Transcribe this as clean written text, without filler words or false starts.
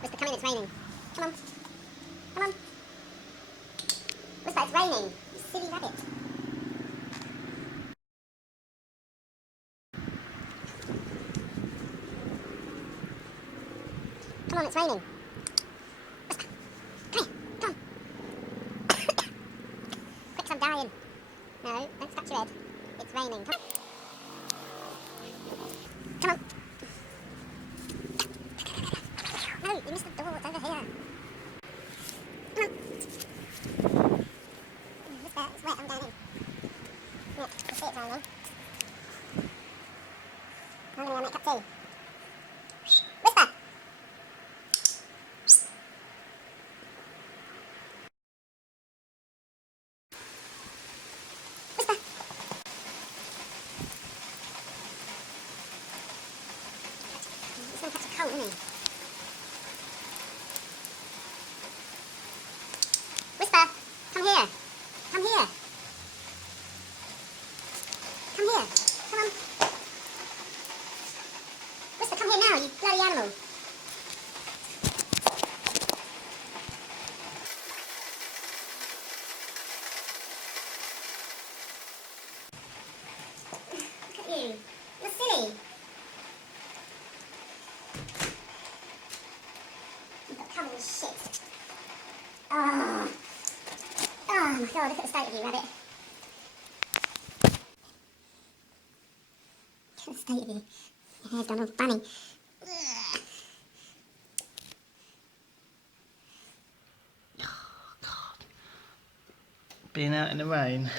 Whisper, come in, it's raining. Come on. Come on. Whisper, it's raining. You silly rabbit. Come on, it's raining. Whisper, come here, come on. Quick, 'cause I'm dying. No, don't scratch your head. It's raining. Come on. Come on. No, you missed the door. It's over here. Come on. Whisper, it's wet. I'm going in. Yeah, you see it's raining. I'm going to make a cup of tea. Whisper. Whisper. He's going to catch a cold, isn't he? Whisper, come here. Come here. Come here. Come on. Whisper, come here now, you bloody animal. Look at you. You're silly. You've got covered in shit. Oh. Oh my god, look at the state of you, rabbit. Look at the state of you. Your hair's gone all funny. Ugh. Being out in the rain.